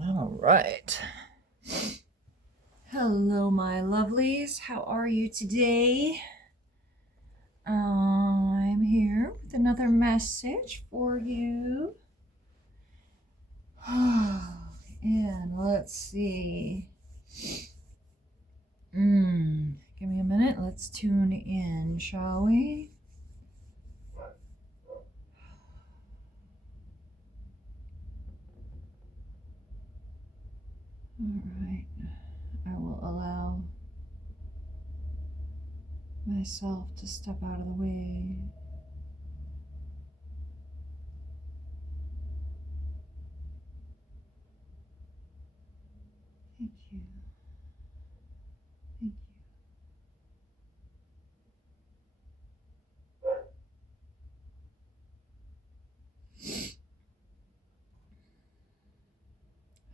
All right. Hello, my lovelies. How are you today? I'm here with another message for you. And let's see. Give me a minute. Let's tune in, shall we? All right. I will allow myself to step out of the way. Thank you. Thank you.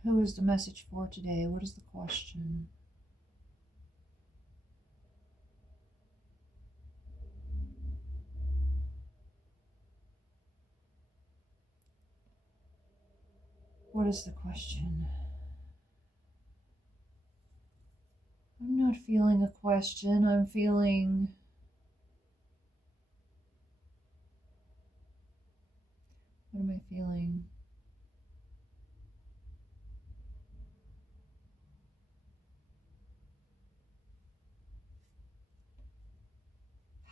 Who is the message for today? What is the question? What is the question? I'm not feeling a question. I'm feeling what am I feeling?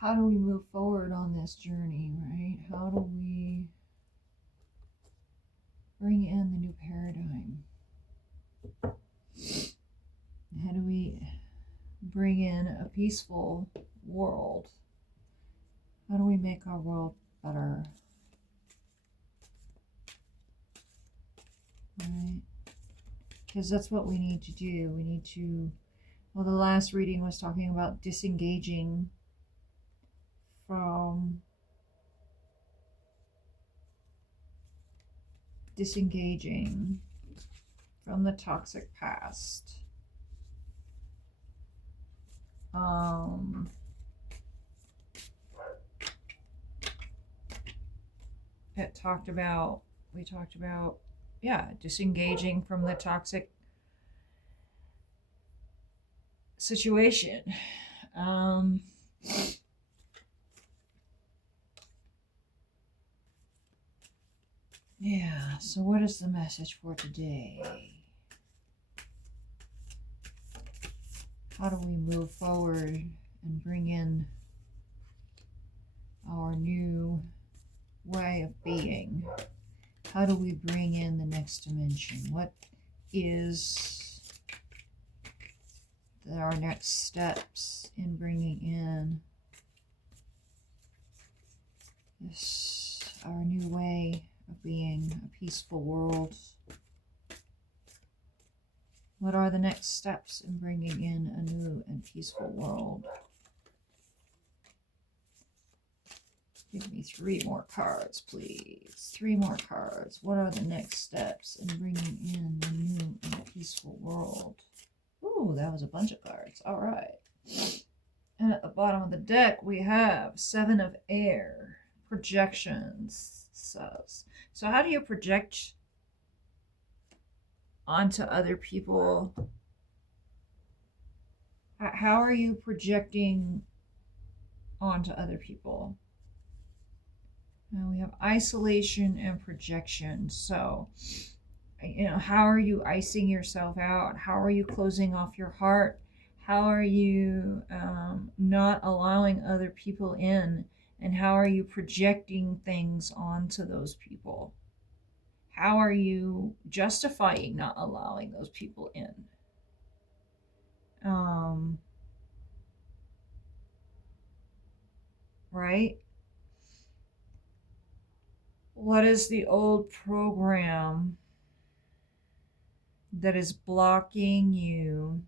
How do we move forward on this journey, right? How do we bring in the new paradigm? How do we bring in a peaceful world? How do we make our world better? Right? Because that's what we need to do. We need to, well, the last reading was talking about disengaging from the toxic past. We talked about, disengaging from the toxic situation. Yeah, so what is the message for today? How do we move forward and bring in our new way of being? How do we bring in the next dimension? What is our next steps in bringing in this, our new way of being, a peaceful world? What are the next steps in bringing in a new and peaceful world? Give me 3 more cards, please. 3 more cards. What are the next steps in bringing in the new and peaceful world? Ooh, that was a bunch of cards. All right. And at the bottom of the deck, we have 7 of Air. Projections, says. So how do you project onto other people? How are you projecting onto other people? Now we have isolation and projection. So, how are you icing yourself out? How are you closing off your heart? How are you not allowing other people in? And how are you projecting things onto those people? How are you justifying not allowing those people in? Right? What is the old program that is blocking you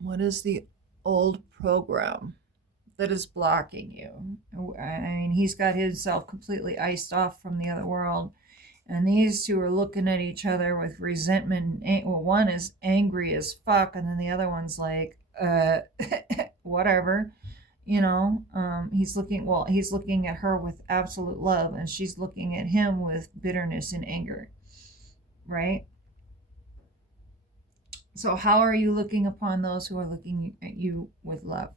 what is the old program that is blocking you? I mean, he's got himself completely iced off from the other world, and these two are looking at each other with resentment. Well, one is angry as fuck, and then the other one's like, uh whatever, he's looking at her with absolute love, and she's looking at him with bitterness and anger, right? So how are you looking upon those who are looking at you with love?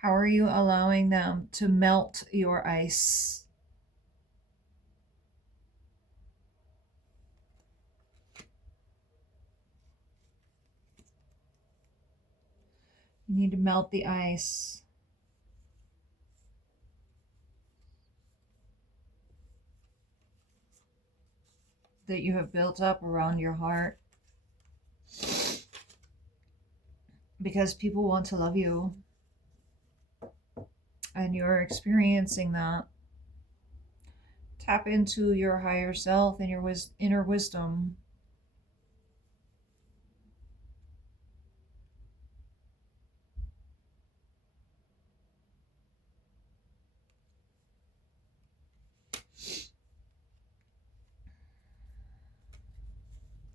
How are you allowing them to melt your ice? You need to melt the ice that you have built up around your heart, because people want to love you, and you're experiencing that. Tap into your higher self and your inner wisdom.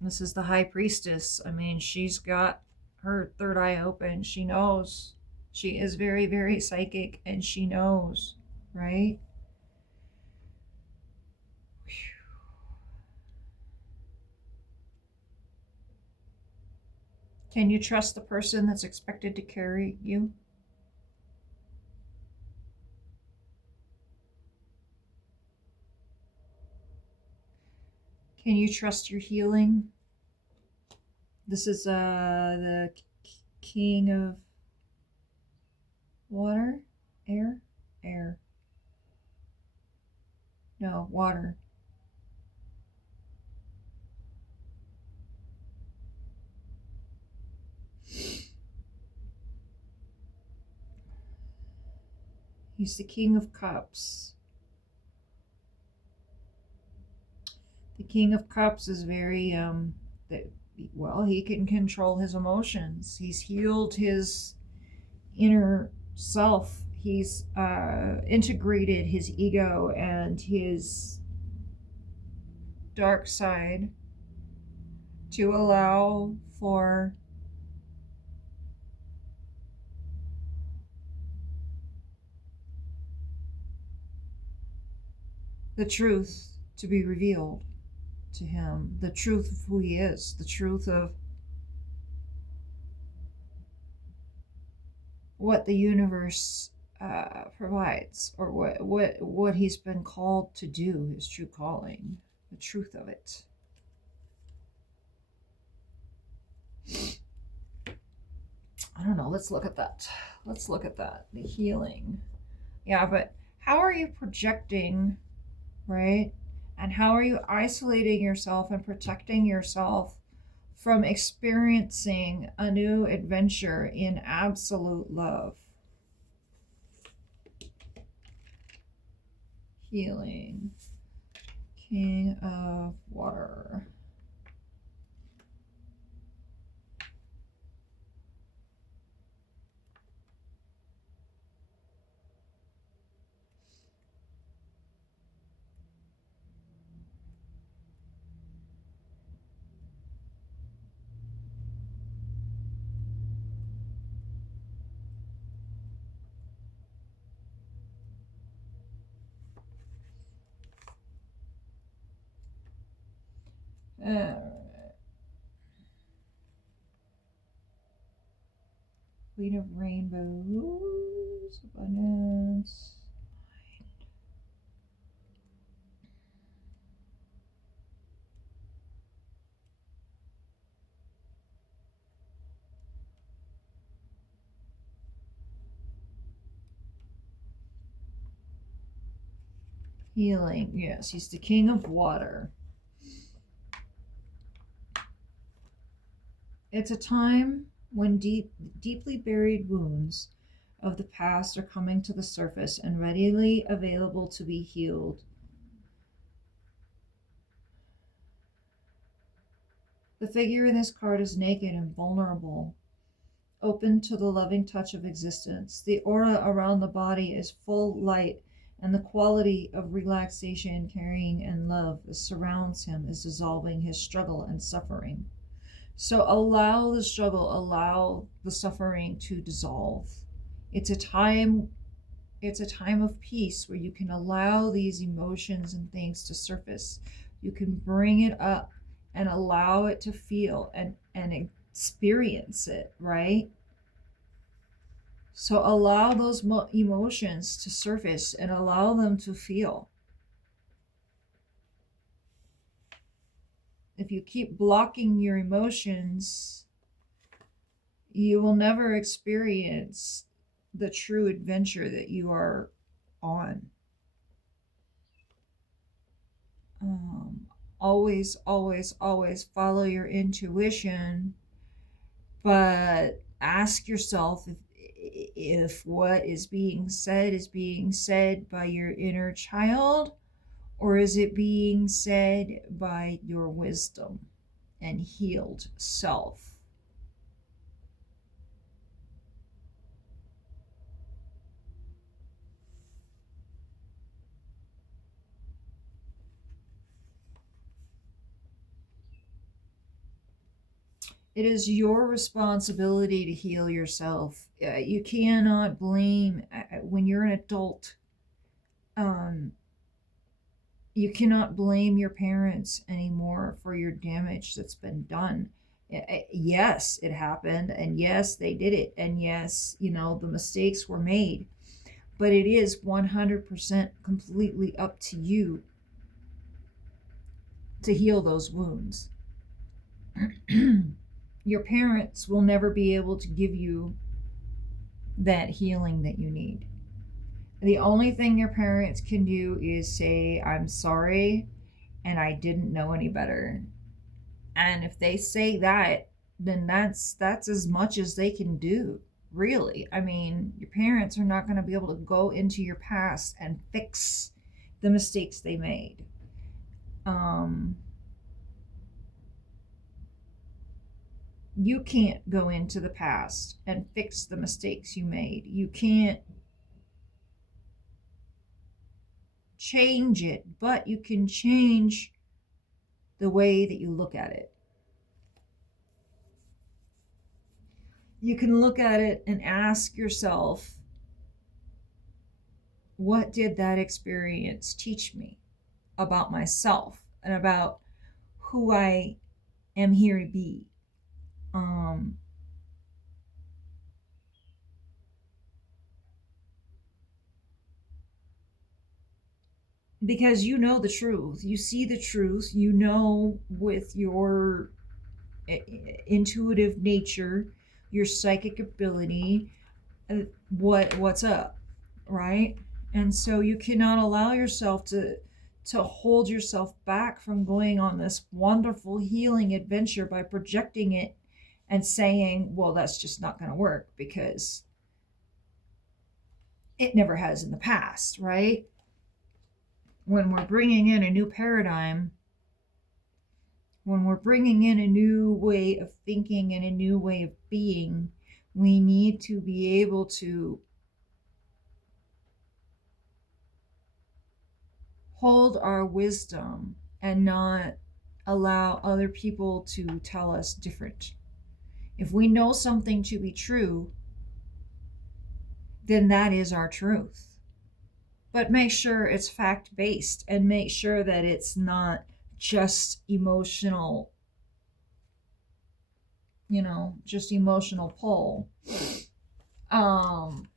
This is the high priestess. I mean, she's got her third eye open. She knows. She is very, very psychic, and she knows, right? Can you trust the person that's expected to carry you? Can you trust your healing? This is the king of water, air. No, water. He's the king of cups. The king of cups is very he can control his emotions. He's healed his inner self. He's integrated his ego and his dark side to allow for the truth to be revealed to him, the truth of who he is, the truth of what the universe provides, or what he's been called to do, his true calling, the truth of it. I don't know. Let's look at that. Let's look at that. The healing. Yeah, but how are you projecting, right? And how are you isolating yourself and protecting yourself from experiencing a new adventure in absolute love? Healing. King of water. Queen of Rainbows, abundance. Healing. Yes, he's the king of water. It's a time when deeply buried wounds of the past are coming to the surface and readily available to be healed. The figure in this card is naked and vulnerable, open to the loving touch of existence. The aura around the body is full light, and the quality of relaxation, caring, and love that surrounds him is dissolving his struggle and suffering. So allow the struggle, allow the suffering to dissolve. It's a time it's a time of peace where you can allow these emotions and things to surface. You can bring it up and allow it to feel and experience it, right? So allow those emotions to surface and allow them to feel. If you keep blocking your emotions, you will never experience the true adventure that you are on. Um, Always, always, always follow your intuition, but ask yourself if what is being said by your inner child, or is it being said by your wisdom and healed self? It is your responsibility to heal yourself. You cannot blame, when you're an adult, um, you cannot blame your parents anymore for your damage that's been done. Yes, it happened, and yes, they did it, and yes, the mistakes were made, but it is 100% completely up to you to heal those wounds. Your parents will never be able to give you that healing that you need. The only thing your parents can do is say, I'm sorry, and I didn't know any better. And if they say that, then that's as much as they can do, really. I mean, your parents are not going to be able to go into your past and fix the mistakes they made. Um, you can't go into the past and fix the mistakes you made. You can't change it, but you can change the way that you look at it. You can look at it and ask yourself, what did that experience teach me about myself and about who I am here to be? Um, because you know the truth, you see the truth, you know with your intuitive nature, your psychic ability, what's up, right? And so you cannot allow yourself to hold yourself back from going on this wonderful healing adventure by projecting it and saying, well, that's just not going to work because it never has in the past, right? When we're bringing in a new paradigm, when we're bringing in a new way of thinking and a new way of being, we need to be able to hold our wisdom and not allow other people to tell us different. If we know something to be true, then that is our truth. But make sure it's fact based and make sure that it's not just emotional, just emotional pull. Um,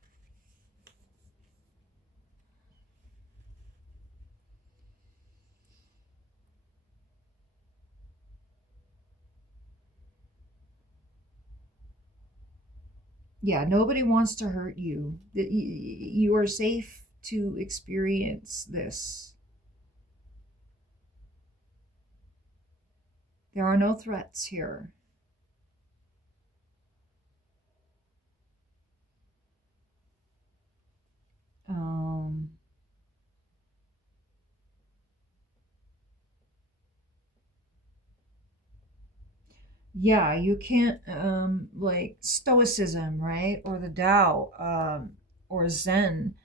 yeah, nobody wants to hurt you. You are safe to experience this. There are no threats here. Um, yeah, you can't, like stoicism, right, or the Tao, or Zen.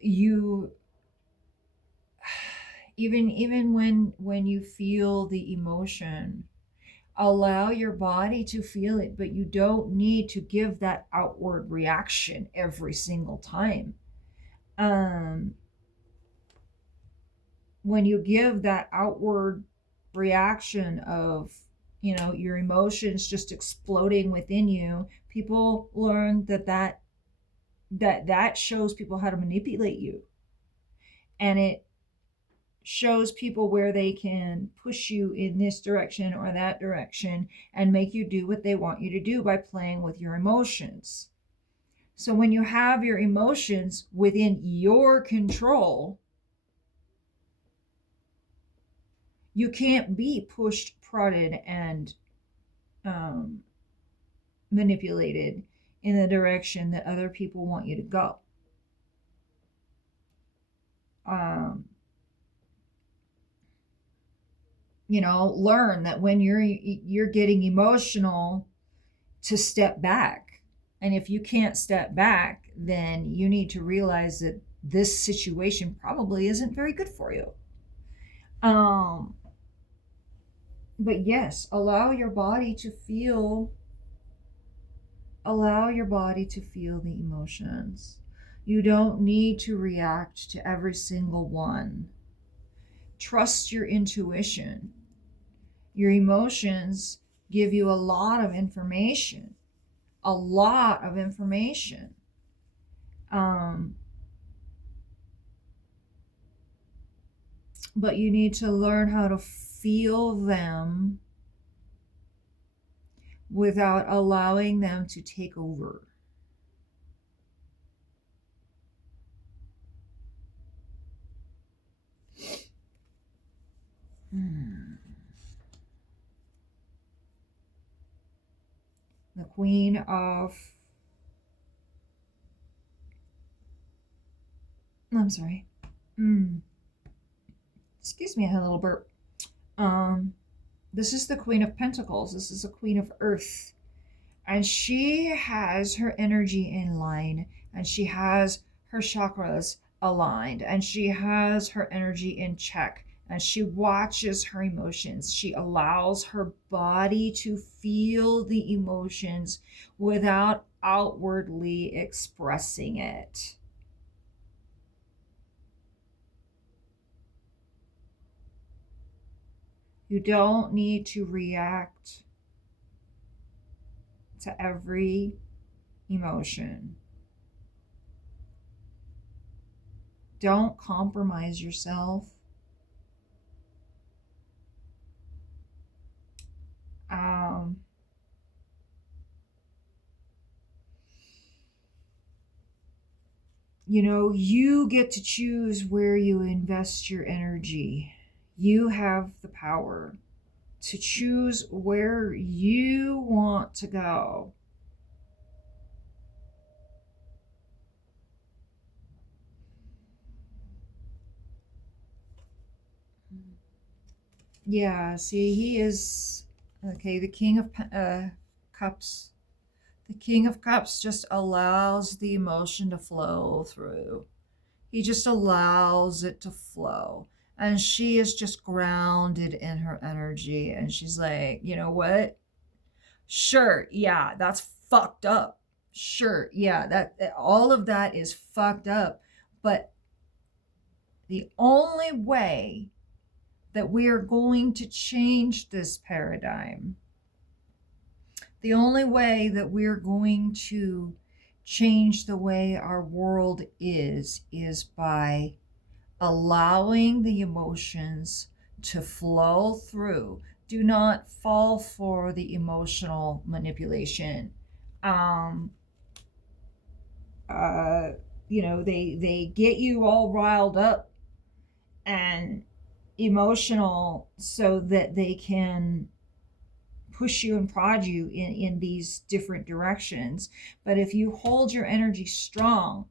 You even when you feel the emotion, Allow your body to feel it, but you don't need to give that outward reaction every single time. When you give that outward reaction of, your emotions just exploding within you, people learn that shows people how to manipulate you, and it shows people where they can push you in this direction or that direction and make you do what they want you to do by playing with your emotions. So when you have your emotions within your control, you can't be pushed, prodded, and manipulated in the direction that other people want you to go. Learn that when you're getting emotional, to step back. And if you can't step back, then you need to realize that this situation probably isn't very good for you. But yes, allow your body to feel the emotions. You don't need to react to every single one. Trust your intuition. Your emotions give you a lot of information. But you need to learn how to feel them without allowing them to take over. The Queen of... I'm sorry. Excuse me, I had a little burp. This is the Queen of Pentacles. This is the Queen of Earth. And she has her energy in line, and she has her chakras aligned, and she has her energy in check, and she watches her emotions. She allows her body to feel the emotions without outwardly expressing it. You don't need to react to every emotion. Don't compromise yourself. You get to choose where you invest your energy. You have the power to choose where you want to go. Yeah, see, he is... Okay, the King of Cups. The King of Cups just allows the emotion to flow through. He just allows it to flow. And she is just grounded in her energy. And she's like, you know what? Sure, yeah, that's fucked up. Sure, yeah, that all of that is fucked up. But the only way that we are going to change this paradigm, the only way that we're going to change the way our world is by allowing the emotions to flow through. Do not fall for the emotional manipulation. They get you all riled up and emotional so that they can push you and prod you in these different directions. But if you hold your energy strong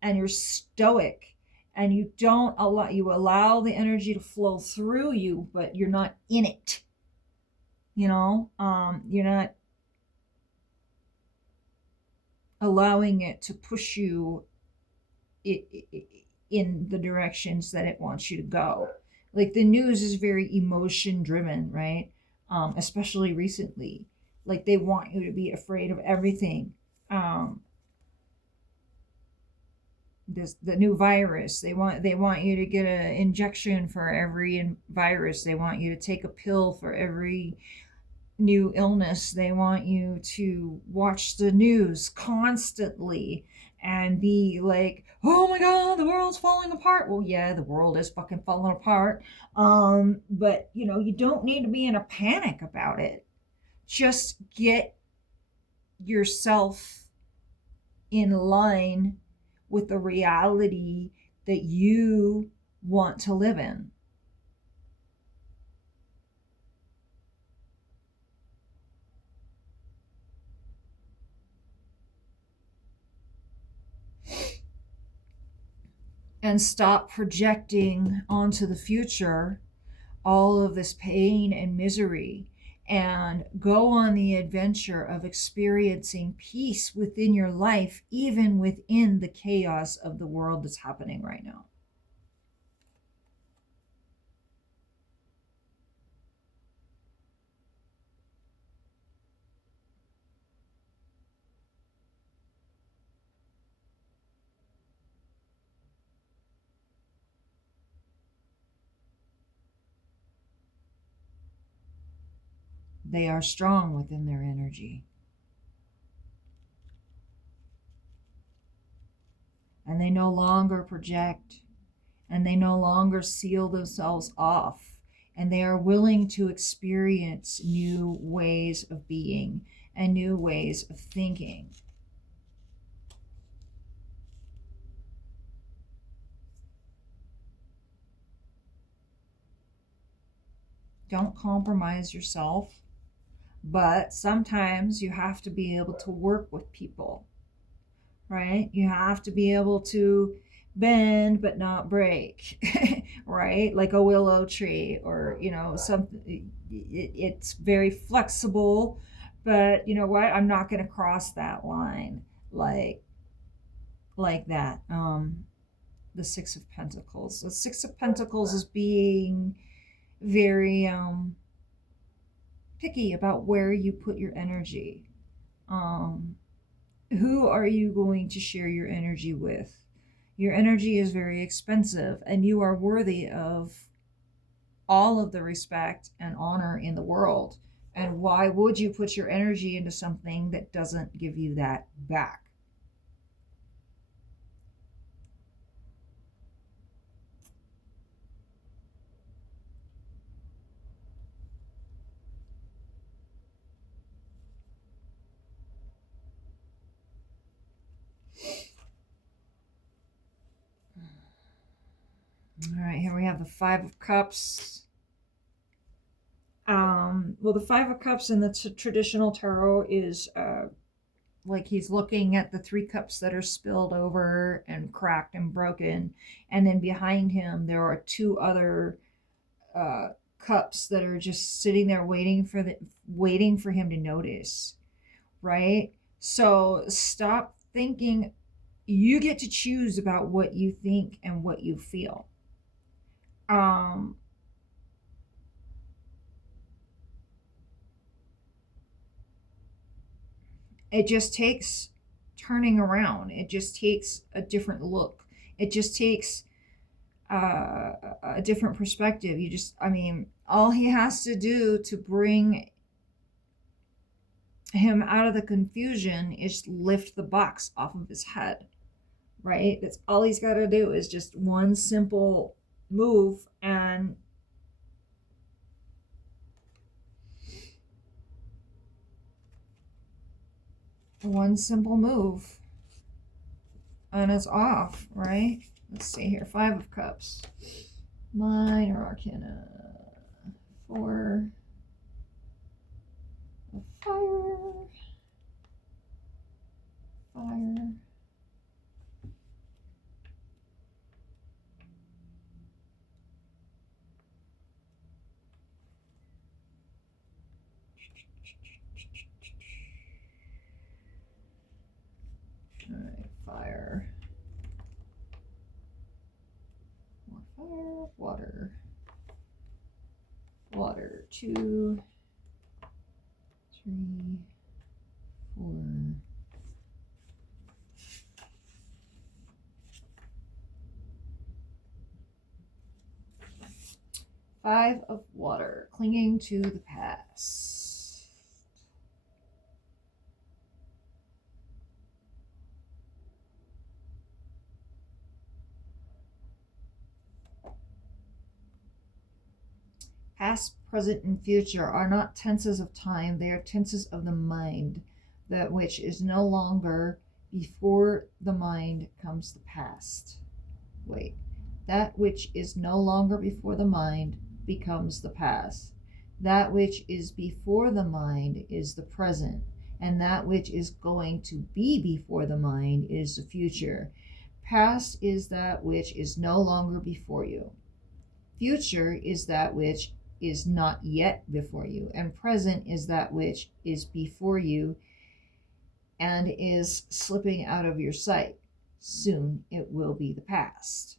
and you're stoic and you allow the energy to flow through you, but you're not in it, you're not allowing it to push you in the directions that it wants you to go. Like, the news is very emotion driven, right? especially recently. Like they want you to be afraid of everything. Um, the new virus. They want you to get an injection for every virus. They want you to take a pill for every new illness. They want you to watch the news constantly and be like, oh my god, the world's falling apart. Well, yeah, the world is fucking falling apart. But you don't need to be in a panic about it. Just get yourself in line with the reality that you want to live in. And stop projecting onto the future all of this pain and misery, and go on the adventure of experiencing peace within your life, even within the chaos of the world that's happening right now. They are strong within their energy, and they no longer project, and they no longer seal themselves off, and they are willing to experience new ways of being and new ways of thinking. Don't compromise yourself, but sometimes you have to be able to work with people, right? You have to be able to bend but not break, right? Like a willow tree, or something. It's very flexible, but you know what? I'm not going to cross that line like that. The Six of Pentacles. The Six of Pentacles is being very picky about where you put your energy. Um, who are you going to share your energy with? Your energy is very expensive, and you are worthy of all of the respect and honor in the world. And why would you put your energy into something that doesn't give you that back? All right, here we have the Five of Cups. Well, the Five of Cups in the traditional tarot is like he's looking at the three cups that are spilled over and cracked and broken, and then behind him there are two other uh, cups that are just sitting there waiting for him to notice, right? So stop thinking. You get to choose about what you think and what you feel. Um, it just takes turning around. It just takes a different look. It just takes a different perspective. All he has to do to bring him out of the confusion is lift the box off of his head, right? That's all he's got to do, is just one simple move, and one simple move, and it's off, right? Let's see here. Five of Cups. Minor Arcana. Four of Fire. Fire. Alright, fire. More fire. Water. Water. Two. 4. 5 of water, clinging to the past. Past, present, and future are not tenses of time, they are tenses of the mind, that which is no longer before the mind comes the past. Wait. That which is no longer before the mind becomes the past. That which is before the mind is the present, and that which is going to be before the mind is the future. Past is that which is no longer before you. Future is that which is not yet before you, and present is that which is before you and is slipping out of your sight. Soon it will be the past.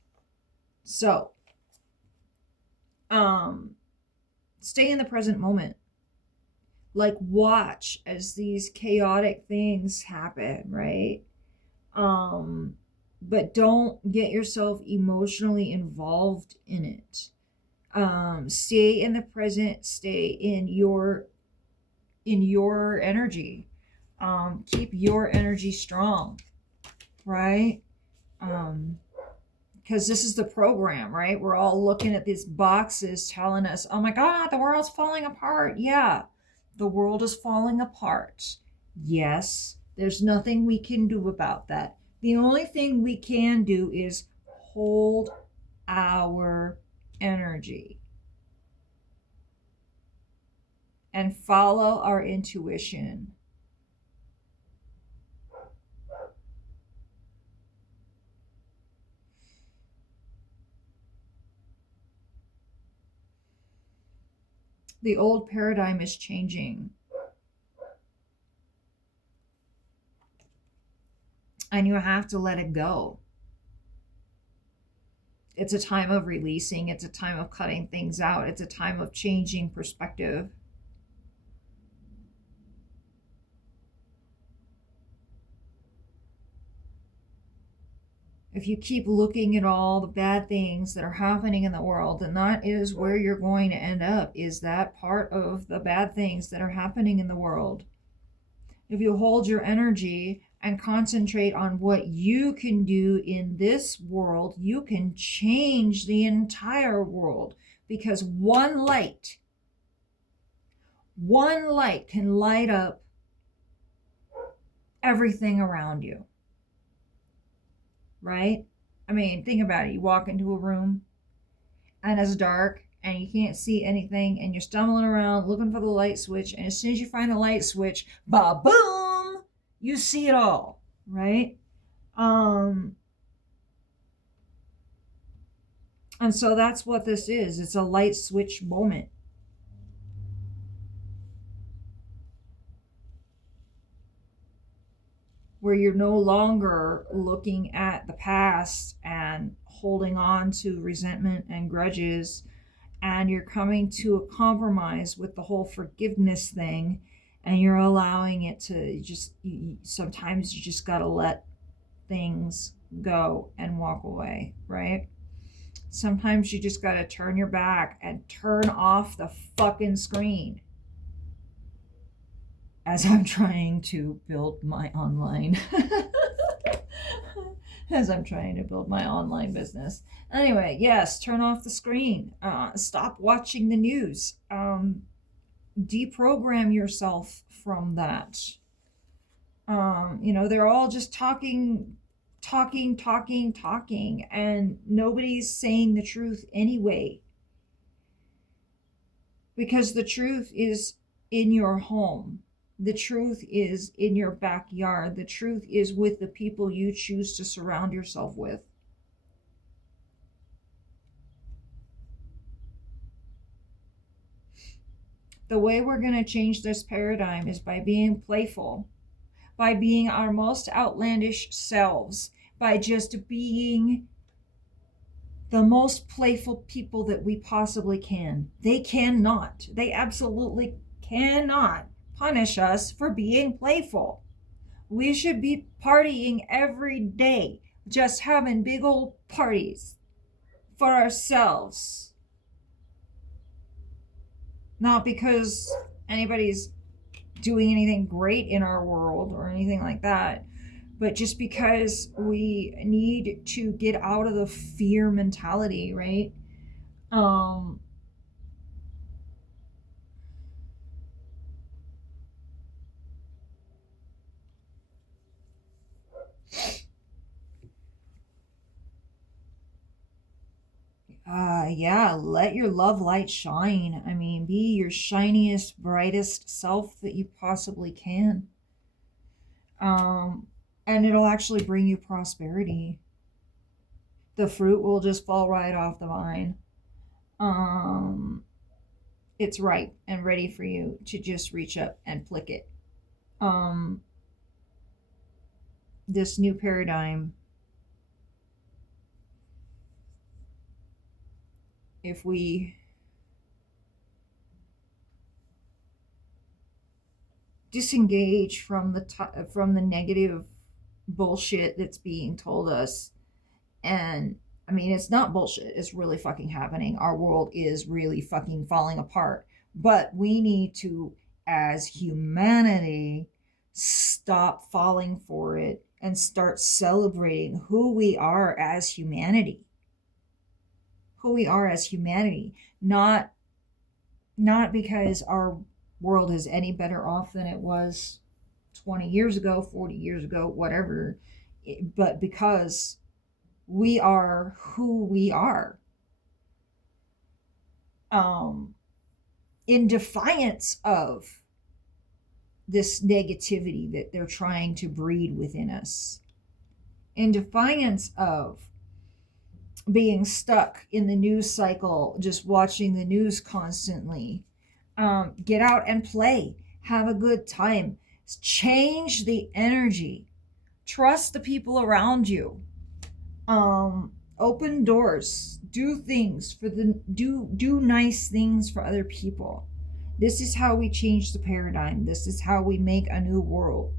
So, stay in the present moment. Like, watch as these chaotic things happen, right? But don't get yourself emotionally involved in it. Stay in the present, stay in your energy. Keep your energy strong, right? Because this is the program, right? We're all looking at these boxes telling us, oh my God, the world's falling apart. Yeah, the world is falling apart. Yes, there's nothing we can do about that. The only thing we can do is hold our energy and follow our intuition. The old paradigm is changing. And you have to let it go. It's a time of releasing. It's a time of cutting things out. It's a time of changing perspective. If you keep looking at all the bad things that are happening in the world, then that is where you're going to end up, is that part of the bad things that are happening in the world. If you hold your energy and concentrate on what you can do in this world, you can change the entire world, because one light can light up everything around you. Right? I mean, think about it. You walk into a room and it's dark and you can't see anything and you're stumbling around looking for the light switch, and as soon as you find the light switch, ba-boom, you see it all, right? And so that's what this is. It's a light switch moment. Where you're no longer looking at the past and holding on to resentment and grudges, and you're coming to a compromise with the whole forgiveness thing, and you're allowing it to just, sometimes you just gotta let things go and walk away, right? Sometimes you just gotta turn your back and turn off the fucking screen. As I'm trying to build my online business. Anyway, yes, turn off the screen. Stop watching the news. Deprogram yourself from that. They're all just talking, and nobody's saying the truth anyway. Because the truth is in your home. The truth is in your backyard. The truth is with the people you choose to surround yourself with. The way we're going to change this paradigm is by being playful, by being our most outlandish selves, by just being the most playful people that we possibly can. They absolutely cannot punish us for being playful. We should be partying every day, just having big old parties for ourselves. Not because anybody's doing anything great in our world or anything like that, but just because we need to get out of the fear mentality, right? Yeah, let your love light shine. I mean, be your shiniest, brightest self that you possibly can. Um, and it'll actually bring you prosperity. The fruit will just fall right off the vine. Um, it's ripe and ready for you to just reach up and pluck it. Um, this new paradigm, if we disengage from the negative bullshit that's being told us, and I mean, it's not bullshit, it's really fucking happening. Our world is really fucking falling apart, but we need to, as humanity, stop falling for it and start celebrating who we are as humanity. Who we are as humanity, not because our world is any better off than it was 20 years ago, 40 years ago, whatever, but because we are who we are. Um, in defiance of this negativity that they're trying to breed within us, in defiance of being stuck in the news cycle, just watching the news constantly. Get out and play, have a good time, change the energy, trust the people around you. Open doors, do things for the do nice things for other people. This is how we change the paradigm. This is how we make a new world.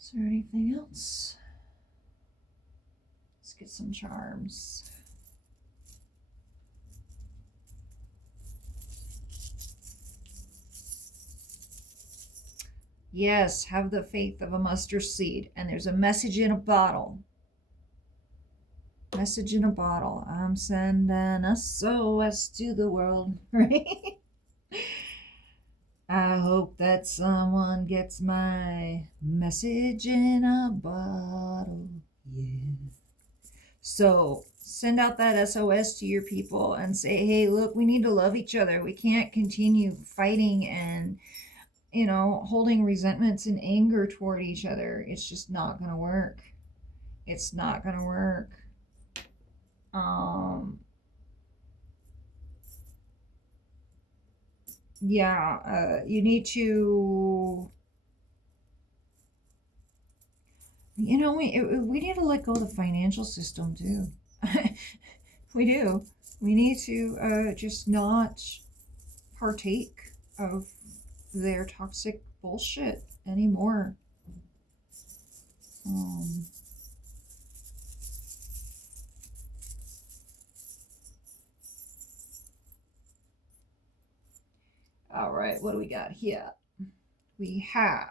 Is there anything else? Let's get some charms. Yes, have the faith of a mustard seed. And there's a message in a bottle. Message in a bottle. I'm sending a SOS to the world, right? I hope that someone gets my message in a bottle. Yeah. So send out that SOS to your people and say, hey, look, we need to love each other. We can't continue fighting and, holding resentments and anger toward each other. It's just not going to work. It's not going to work. You need to, we need to let go of the financial system too. We do. We need to just not partake of their toxic bullshit anymore. All right, what do we got here? We have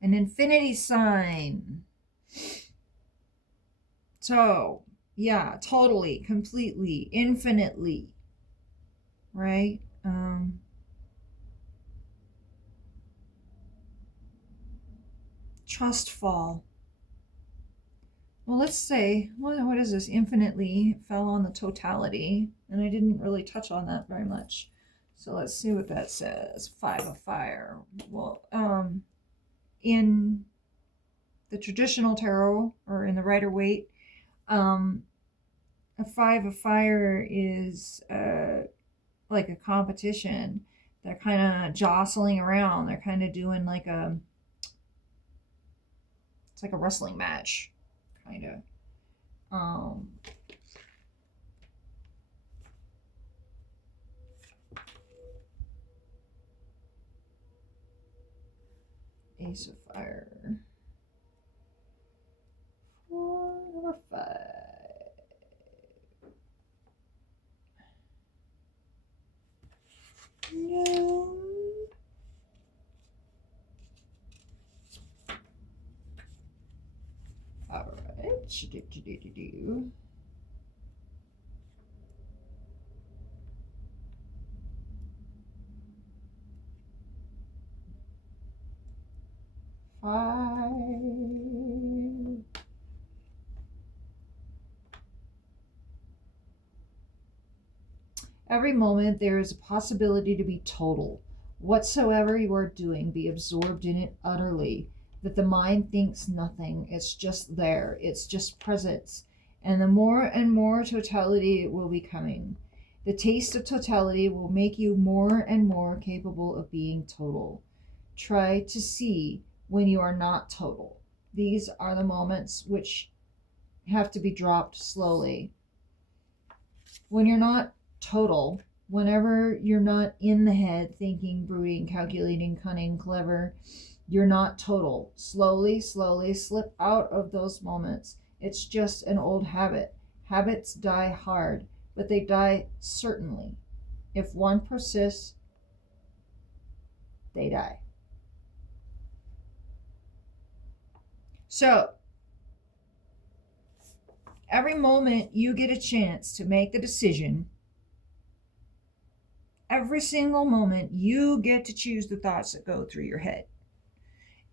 an infinity sign. So, yeah, totally, completely, infinitely, right? Trust fall. Well, let's say, what is this? Infinitely fell on the totality, and I didn't really touch on that very much. So let's see what that says. 5 of fire. Well, in the traditional tarot or in the Rider-Waite, A 5 of fire is like a competition. They're kind of jostling around. They're kind of doing like it's like a wrestling match, kind of. Um, Ace of fire. 4 or 5. No. All right. Do. 5. Every moment there is a possibility to be total. Whatsoever you are doing, be absorbed in it utterly. That the mind thinks nothing. It's just there. It's just presence. And the more and more totality it will be coming. The taste of totality will make you more and more capable of being total. Try to see when you are not total. These are the moments which have to be dropped slowly. When you're not total, whenever you're not in the head thinking, brooding, calculating, cunning, clever, you're not total. Slowly, slowly slip out of those moments. It's just an old habit. Habits die hard, but they die certainly. If one persists, they die. So, every moment you get a chance to make the decision, every single moment you get to choose the thoughts that go through your head.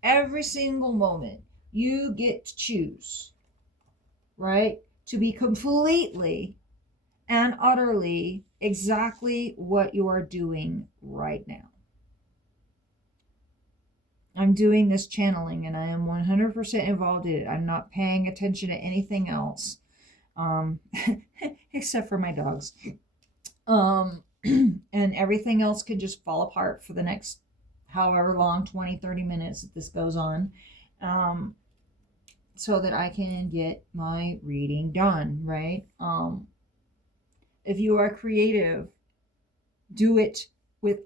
Every single moment you get to choose, right? To be completely and utterly exactly what you are doing right now. I'm doing this channeling and I am 100% involved in it. I'm not paying attention to anything else, except for my dogs. And everything else could just fall apart for the next however long, 20, 30 minutes that this goes on, so that I can get my reading done, right? If you are creative, do it with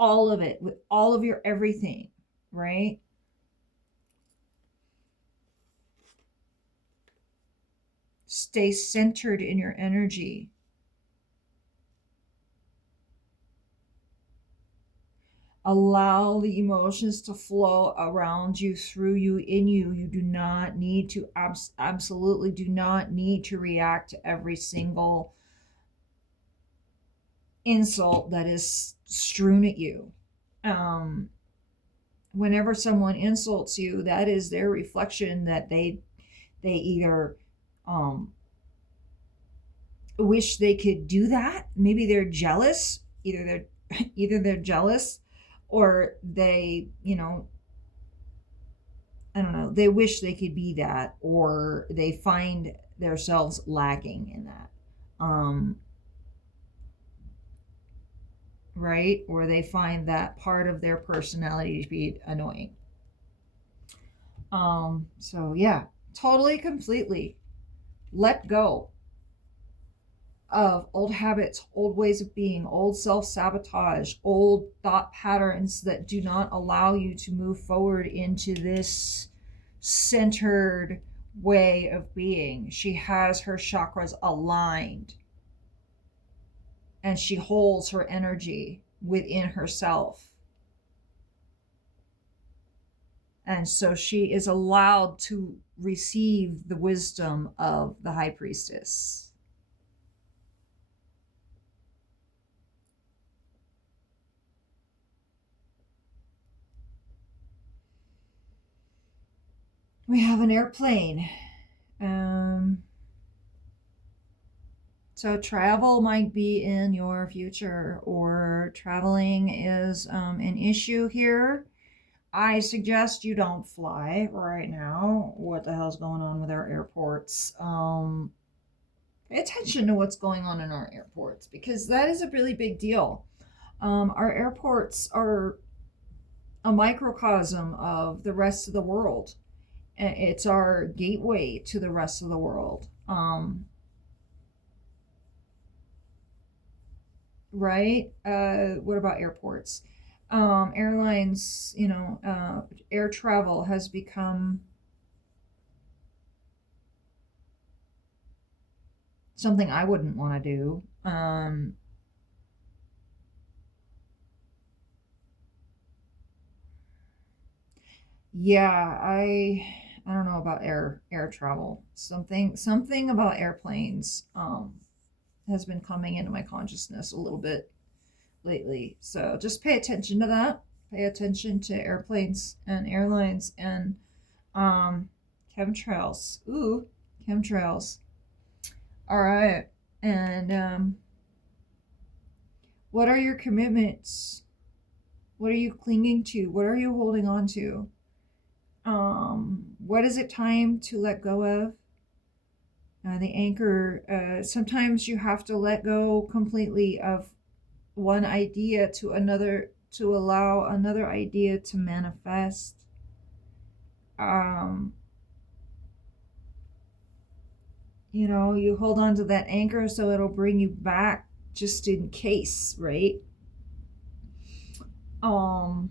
all of it, with all of your everything, right? Stay centered in your energy. Allow the emotions to flow around you, through you, in you. You do not need to, absolutely do not need to react to every single insult that is strewn at you. Whenever someone insults you, that is their reflection that they either wish they could do that. Maybe they're jealous. Either they're jealous, or they, I don't know, they wish they could be that, or they find themselves lacking in that. Right? Or they find that part of their personality to be annoying. So yeah, totally, completely let go of old habits, old ways of being, old self sabotage, old thought patterns that do not allow you to move forward into this centered way of being. She has her chakras aligned and she holds her energy within herself. And so she is allowed to receive the wisdom of the high priestess. We have an airplane. So travel might be in your future, or traveling is an issue here. I suggest you don't fly right now. What the hell's going on with our airports? Pay attention to what's going on in our airports because that is a really big deal. Our airports are a microcosm of the rest of the world. It's our gateway to the rest of the world. Right? What about airports? Airlines, air travel has become something I wouldn't want to do. Yeah, I don't know about air travel. Something about airplanes has been coming into my consciousness a little bit lately. So just pay attention to that. Pay attention to airplanes and airlines and um chemtrails. Ooh, chemtrails. All right. And what are your commitments? What are you clinging to? What are you holding on to? What is it time to let go of? The anchor, sometimes you have to let go completely of one idea to another to allow another idea to manifest. Um, you hold on to that anchor so it'll bring you back just in case, right? Um,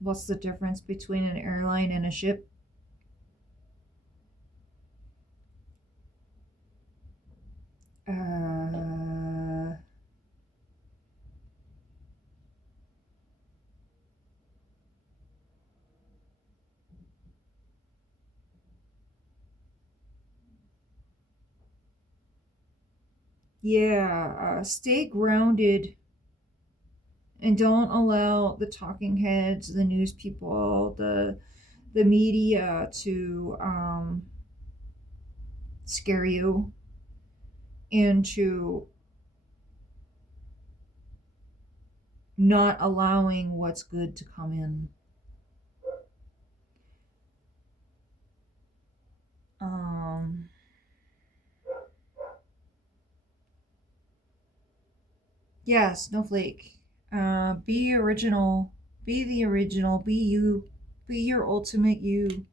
what's the difference between an airline and a ship? Uh, yeah, stay grounded and don't allow the talking heads, the news people, the media to scare you into not allowing what's good to come in. Um, yeah, Snowflake. Be original. Be the original. Be you. Be your ultimate you.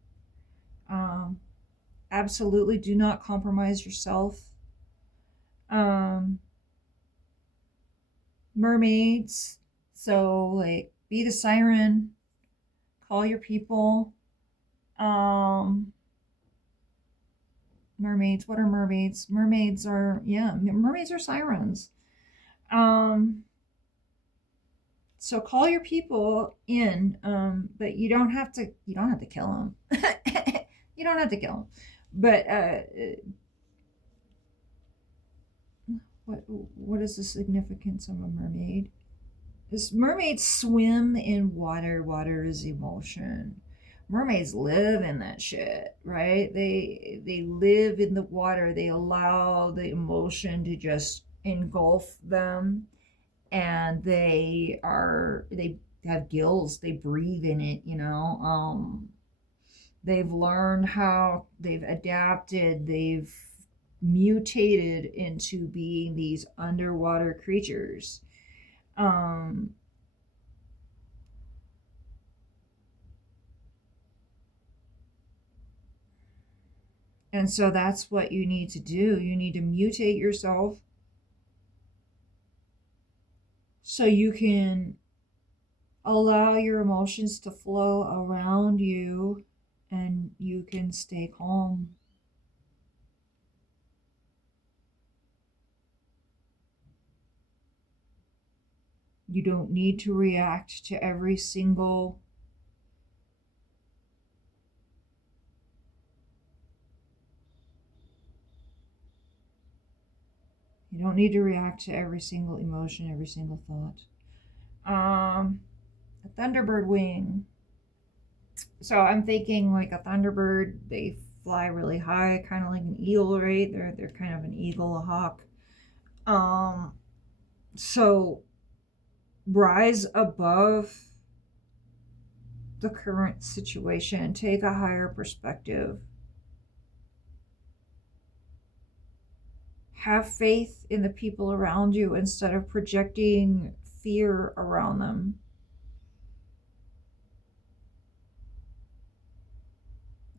Um, absolutely do not compromise yourself. Um, mermaids. So, like, be the siren. Call your people. Um, mermaids. What are mermaids? Mermaids are sirens. Um, so call your people in, but you don't have to kill them. You don't have to kill them, but what is the significance of a mermaid? This mermaids swim in water. Water is emotion. Mermaids live in that shit, right? They live in the water. They allow the emotion to just engulf them, and they have gills. They breathe in it. They've learned how, they've adapted, they've mutated into being these underwater creatures. Um, and so that's what you need to do. You need to mutate yourself so you can allow your emotions to flow around you and you can stay calm. You don't need to react to every single you don't need to react to every single emotion, every single thought. A thunderbird wing. So I'm thinking like a thunderbird, they fly really high, kind of like an eagle, right? They're kind of an eagle, a hawk. Um so rise above the current situation. Take a higher perspective. Have faith in the people around you instead of projecting fear around them.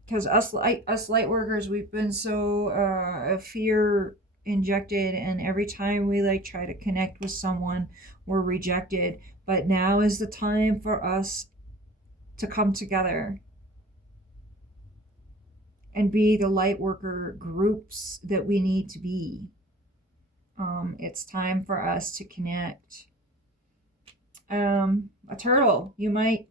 Because us light workers, we've been so fear injected, and every time we like try to connect with someone, we're rejected. But now is the time for us to come together and be the light worker groups that we need to be. It's time for us to connect. A turtle, you might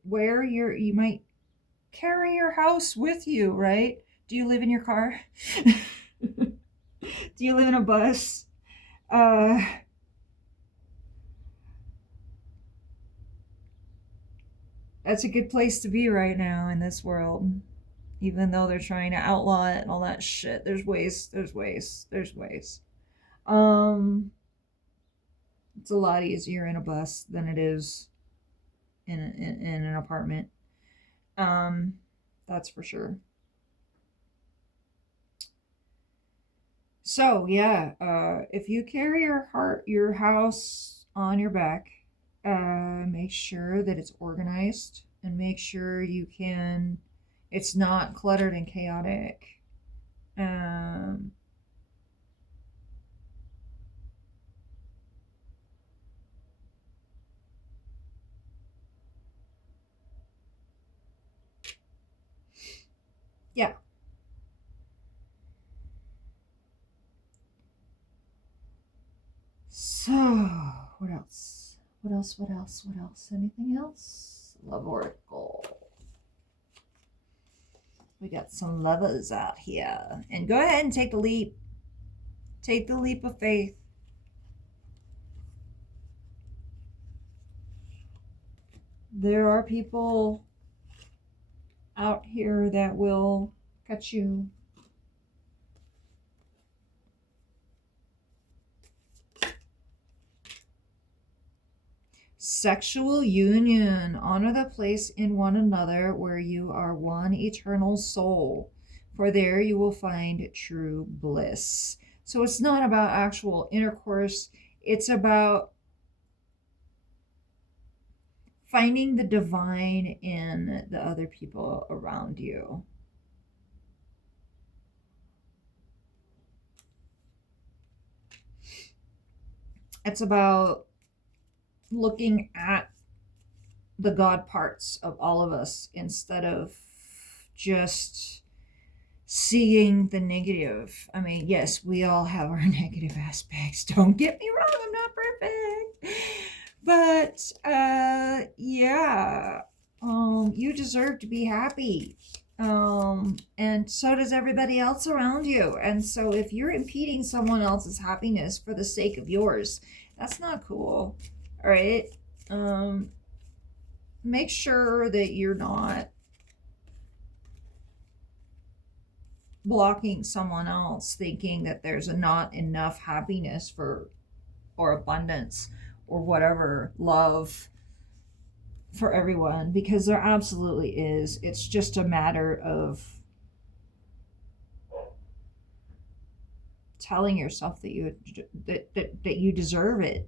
carry your house with you, right? Do you live in your car? Do you live in a bus? That's a good place to be right now in this world. Even though they're trying to outlaw it and all that shit. There's ways. It's a lot easier in a bus than it is in an apartment. That's for sure. So yeah, if you carry your house on your back, make sure that it's organized and make sure it's not cluttered and chaotic. Yeah. So, what else? Anything else? Love Oracle. We got some lovers out here. And go ahead and take the leap. Take the leap of faith. There are people out here that will catch you. Sexual union. Honor the place in one another where you are one eternal soul, for there you will find true bliss. So it's not about actual intercourse, it's about finding the divine in the other people around you. It's about looking at the God parts of all of us instead of just seeing the negative. I mean, yes, we all have our negative aspects. Don't get me wrong, I'm not perfect. But yeah, you deserve to be happy. And so does everybody else around you. And so if you're impeding someone else's happiness for the sake of yours, that's not cool. All right. Make sure that you're not blocking someone else, thinking that there's not enough happiness or abundance or whatever, love for everyone, because there absolutely is. It's just a matter of telling yourself that you deserve it.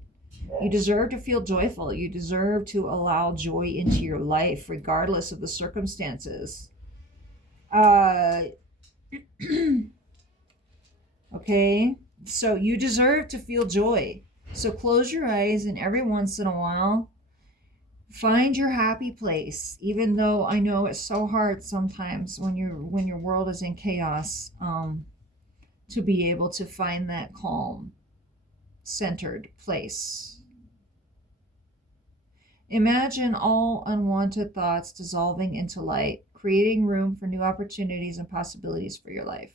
You deserve to feel joyful. You deserve to allow joy into your life regardless of the circumstances. Okay, so you deserve to feel joy. So close your eyes, and every once in a while find your happy place, even though I know it's so hard sometimes when your world is in chaos, to be able to find that calm, centered place. Imagine all unwanted thoughts dissolving into light, creating room for new opportunities and possibilities for your life.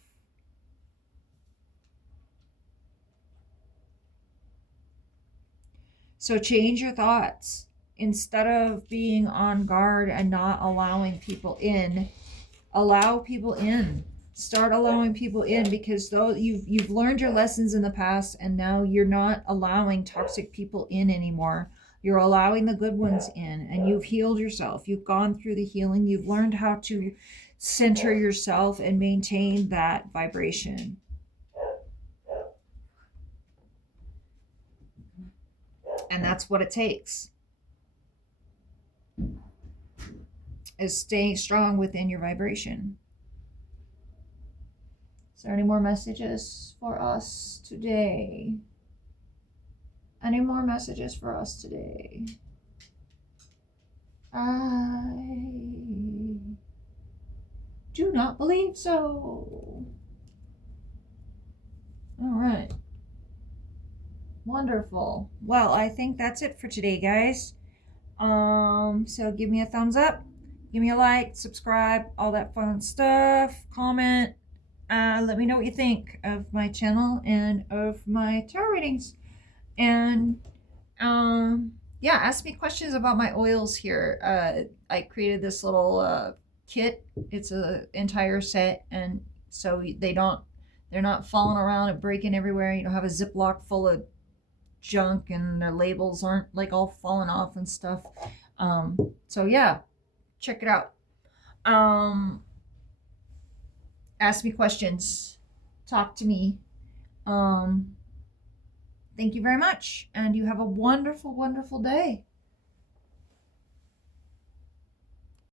So change your thoughts. Instead of being on guard and not allowing people in, allow people in. Start allowing people in, because though you've learned your lessons in the past, and now you're not allowing toxic people in anymore. You're allowing the good ones in, and you've healed yourself. You've gone through the healing. You've learned how to center yourself and maintain that vibration. And that's what it takes, is staying strong within your vibration. Is there any more messages for us today? Any more messages for us today? I do not believe so. All right. Wonderful. Well, I think that's it for today, guys. So give me a thumbs up, give me a like, subscribe, all that fun stuff, comment. Let me know what you think of my channel and of my tarot readings. And yeah, ask me questions about my oils here. I created this little kit. It's an entire set, and so they're not falling around and breaking everywhere. You don't have a Ziploc full of junk and their labels aren't like all falling off and stuff. So yeah, check it out. Ask me questions, talk to me. Thank you very much, and you have a wonderful, wonderful day.